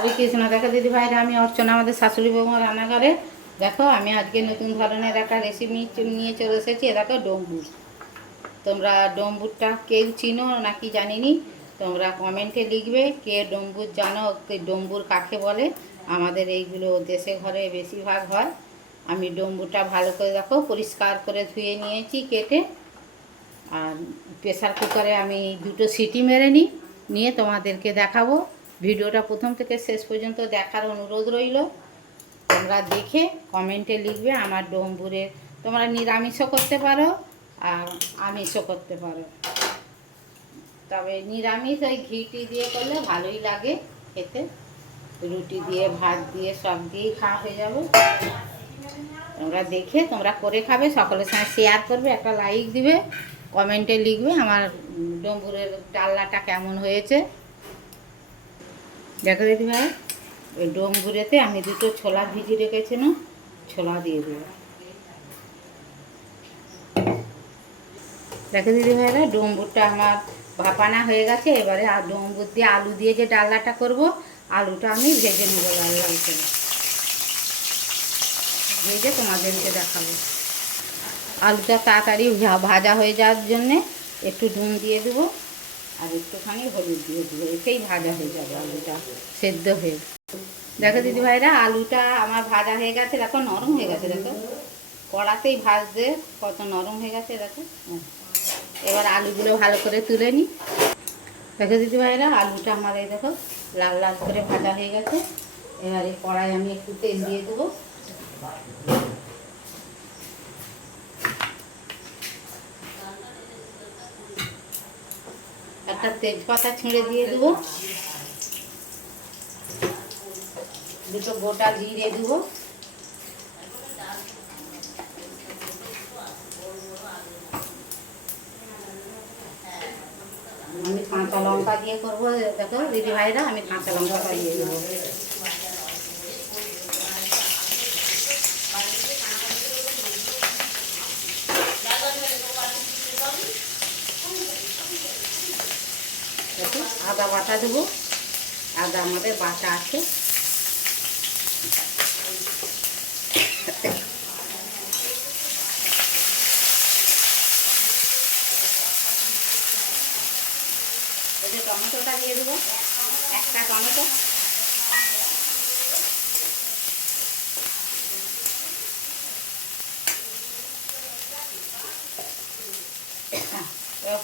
হরে কৃষ্ণ। দেখো দিদি ভাইরা, আমি অর্চনা, আমাদের শাশুড়ি বৌমা রান্নাঘরে। দেখো আমি আজকে নতুন ধরনের একটা রেসিপি নিয়ে চলে এসেছি। দেখো ডম্বুর। তোমরা ডম্বুরটা কেউ চিনো নাকি জানিনি, তোমরা কমেন্টে লিখবে কে ডম্বুর জানো, ডম্বুর কাকে বলে। আমাদের এইগুলো দেশে ঘরে বেশিরভাগ হয়। আমি ডম্বুরটা ভালো করে দেখো পরিষ্কার করে ধুয়ে নিয়েছি কেটে। আর প্রেসার কুকারে আমি 2টো সিটি মেরে নিয়ে তোমাদেরকে দেখাবো। ভিডিওটা প্রথম থেকে শেষ পর্যন্ত দেখার অনুরোধ রইল। তোমরা দেখে কমেন্টে লিখবে আমার ডম্বুরে। তোমরা নিরামিষও করতে পারো আর আমিষও করতে পারো, তবে নিরামিষ ওই ঘিটি দিয়ে করলে ভালোই লাগে খেতে। রুটি দিয়ে, ভাত দিয়ে, সব দিয়েই খাওয়া হয়ে যাবে। তোমরা দেখে তোমরা করে খাবে, সকলের সঙ্গে শেয়ার করবে, একটা লাইক দিবে, কমেন্টে লিখবে আমার ডম্বুরের ডালনাটা কেমন হয়েছে। দেখো দিদি ভাই, ওই ডম্বুরেতে আমি 2টো ছোলা ভিজিয়ে রেখেছিলাম, ছোলা দিয়ে দেবো। দেখো দিদি ভাইরা, ডম্বুরটা আমার ভাপানা হয়ে গেছে। এবারে আর ডম্বুর দিয়ে আলু দিয়ে যে ডালনাটা করব, আলুটা আমি ভেজে নেব লাল লাল করে, ভেজে তোমাদেরকে দেখাবো। আলুটা তাড়াতাড়ি ভাজা হয়ে যাওয়ার জন্যে একটু নুন দিয়ে দেবো আর একটুখানি হলুদ দিয়ে দেবো, এতেই ভাজা হয়ে যাবে, আলুটা সেদ্ধ হয়ে। দেখো দিদি ভাইরা, আলুটা আমার ভাজা হয়ে গেছে। দেখো নরম হয়ে গেছে, দেখো কড়াতেই ভাজতে কত নরম হয়ে গেছে। দেখো এবার আলুগুলো ভালো করে তুলে নিই। দেখো দিদি ভাইরা, আলুটা আমার এই দেখো লাল লাল করে ভাজা হয়ে গেছে। এবারে কড়াই আমি একটু তেল দিয়ে দেবো। একটা তেজপাতা ছিঁড়ে দিয়ে দেবো, 2টো গোটা জিরে দেবো, আমি কাঁচা লঙ্কা দিয়ে করবো। দেখো দিদি ভাইরা, আমি কাঁচা লঙ্কাটা দিয়ে দেবো। দেখো আদা বাটা দেবো, আদা আমাদের বাটা আছে। টমেটোটা দিয়ে দেবো, একটা টমেটো।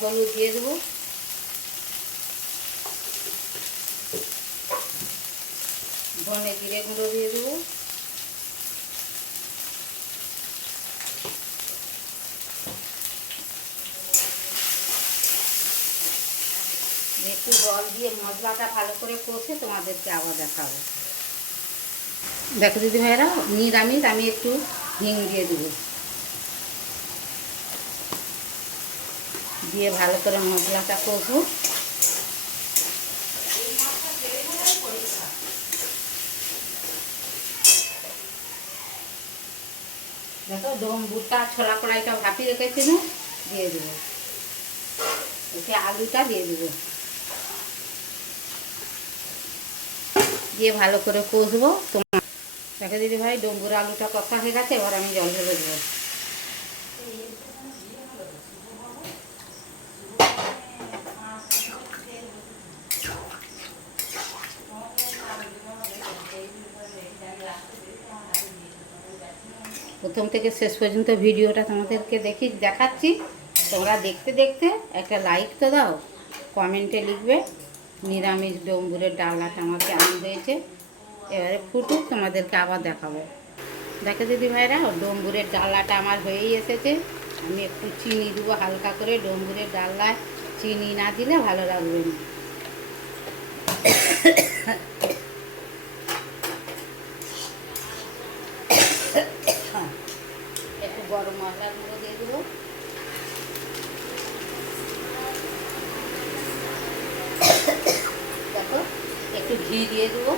হলুদ দিয়ে দেবো, ধনে জিরে গুঁড়ো দিয়ে দেবো, একটু জল দিয়ে মশলাটা ভালো করে কষে তোমাদেরকে আবার দেখাবো। দেখো দিদি ভাইরা, নিরামিষ আমি একটু হিং দিয়ে দেবো, দিয়ে ভালো করে মশলাটা কষবো। দেখো ডম্বুরটা ছোলা কড়াইটা ভাপিয়ে রেখেছিল, দিয়ে দেবো, এতে আলুটা দিয়ে দেবো, দিয়ে ভালো করে কষবো। তোমার দেখো দিদি ভাই, ডম্বুর আলুটা কষা হয়ে গেছে। এবার আমি জল ঢেলে দেবো। প্রথম থেকে শেষ পর্যন্ত ভিডিওটা তোমাদেরকে দেখাচ্ছি। তোমরা দেখতে দেখতে একটা লাইক তো দাও, কমেন্টে লিখবে নিরামিষ ডম্বুরের ডালনাটা আমার কেমন হয়েছে। এবারে ফুটুক, তোমাদেরকে আবার দেখাবো। দেখো দিদি ভাইরা, ডম্বুরের ডালনাটা আমার হয়েই এসেছে। আমি একটু চিনি দেবো হালকা করে, ডম্বুরের ডালনায় চিনি না দিলে ভালো লাগবে না। একটু গরম মশলার গুঁড়ো দিয়ে দেবো, দেখো একটু ঘি দিয়ে দেবো।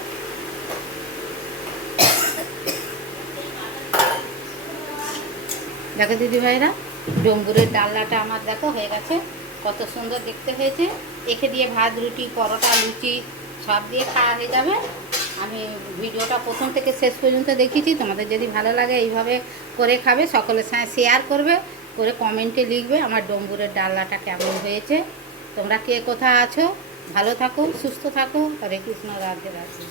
দেখো দিদি ভাইরা, ডম্বুরের ডালনাটা আমার দেখো হয়ে গেছে, কত সুন্দর দেখতে হয়েছে। একে দিয়ে ভাত, রুটি, পরোটা, লুচি সব দিয়ে খাওয়া হয়ে যাবে। আমি ভিডিওটা প্রথম থেকে শেষ পর্যন্ত দেখিয়েছি। তোমাদের যদি ভালো লাগে এইভাবে করে খাবে, সকলের সঙ্গে শেয়ার করবে, করে কমেন্টে লিখবে আমার ডম্বুরের ডালনাটা কেমন হয়েছে। তোমরা কে কোথায় আছো, ভালো থাকো, সুস্থ থাকো। হরে কৃষ্ণ, রাধে রাধে।